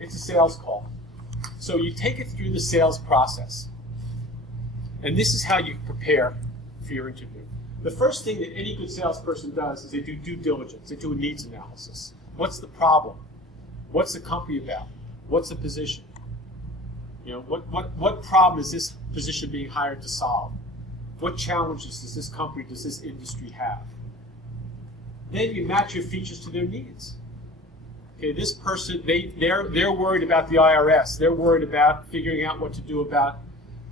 It's a sales call. So you take it through the sales process. And this is how you prepare for your interview. The first thing that any good salesperson does is they do due diligence. They do a needs analysis. What's the problem? What's the company about? What's the position? You know, what problem is this position being hired to solve? What challenges does this company, does this industry have? Then you match your features to their needs. Okay, this person, they're worried about the IRS. They're worried about figuring out what to do about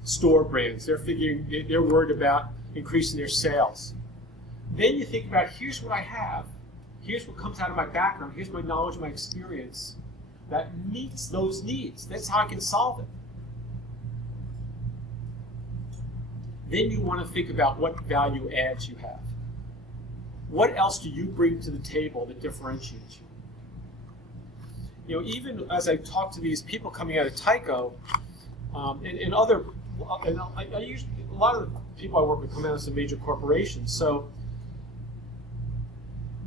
store brands. They're worried about increasing their sales. Then you think about, here's what I have. Here's what comes out of my background. Here's my knowledge, my experience that meets those needs. That's how I can solve it. Then you want to think about what value adds you have. What else do you bring to the table that differentiates you? You know, even as I talk to these people coming out of Tyco, and other, and I usually, a lot of the people I work with come out of some major corporations, so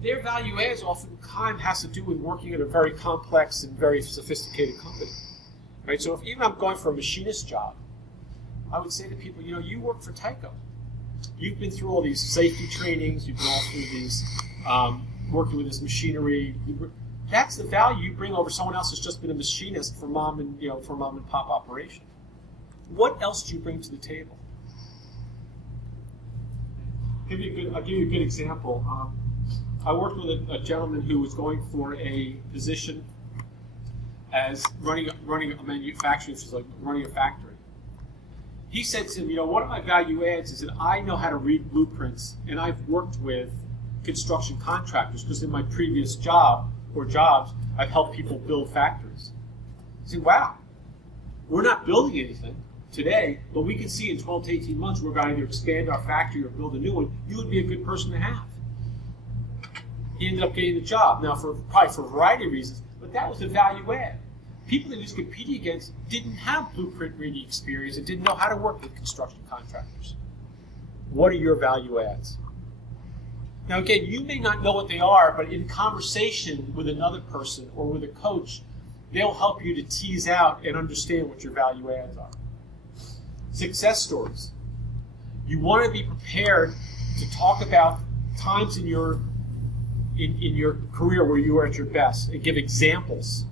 their value adds oftentimes has to do with working at a very complex and very sophisticated company, right? So if even I'm going for a machinist job, I would say to people, you know, you work for Tyco. You've been through all these safety trainings. You've been all through these working with this machinery. That's the value you bring over someone else who's just been a machinist for mom and pop operation. What else do you bring to the table? I'll give you a good example. I worked with a gentleman who was going for a position as running a manufacturing facility, running a factory. He said to him, you know, one of my value adds is that I know how to read blueprints, and I've worked with construction contractors because in my previous job or jobs, I've helped people build factories. I said, wow, we're not building anything today, but we can see in 12 to 18 months we're going to either expand our factory or build a new one. You would be a good person to have. He ended up getting the job. Now, probably for a variety of reasons, but that was a value add. People that he was competing against didn't have blueprint reading experience and didn't know how to work with construction contractors. What are your value adds? Now again, you may not know what they are, but in conversation with another person or with a coach, they'll help you to tease out and understand what your value adds are. Success stories. You want to be prepared to talk about times in your career where you were at your best and give examples.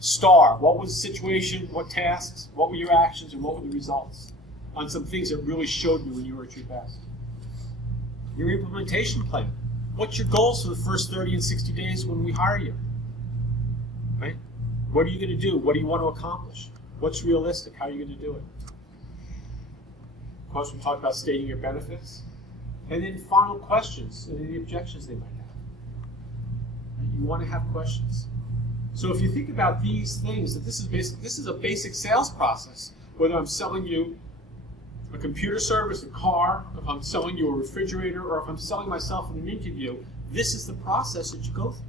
Star, what was the situation, what tasks, what were your actions, and what were the results on some things that really showed you when you were at your best. Your implementation plan. What's your goals for the first 30 and 60 days when we hire you? Right? What are you going to do? What do you want to accomplish? What's realistic? How are you going to do it? Of course, we talked about stating your benefits. And then final questions and any objections they might have. You want to have questions. So if you think about these things, that this is a basic sales process. Whether I'm selling you a computer service, a car, if I'm selling you a refrigerator, or if I'm selling myself in an interview, this is the process that you go through.